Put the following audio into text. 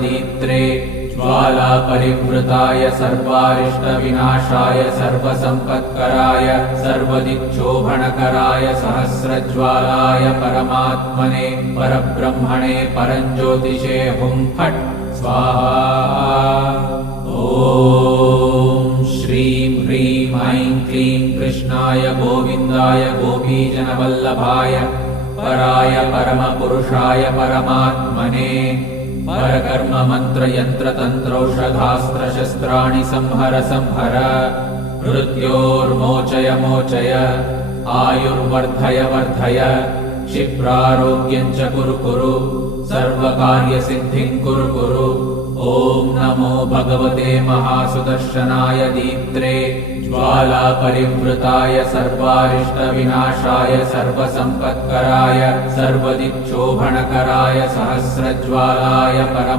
दीप्त्रे ज्वाला परिवृताय सर्वारिष्टविनाशाय सर्वसम्पत्कराय सर्वदिक्शोभनकराय सहस्रज्वालाय परमात्मने परब्रह्मणे परञ्ज्योतिषे हुं फट् स्वाहा। ॐ श्रीं ह्रीं ऐं क्लीं कृष्णाय गोविन्दाय गोपीजनवल्लभाय पराय परमपुरुषाय परमात्मने परकर्म मंत्र यंत्र तंत्रौषधास्त्र शस्त्राणि संहर संहर मृत्योर्मोचय मोचय आयुर्वर्धय वर्धय क्षिप्रारोग्यं च कुरु कुरु सर्वकार्यसिद्धिं कुरु कुरु। ॐ नमो भगवते महासुदर्शनाय दीप्त्रे ज्वाला परिवृताय सर्वारिष्टविनाशाय सर्वसम्पत्कराय सर्वदिक्शोभनकराय सहस्रज्वालाय परम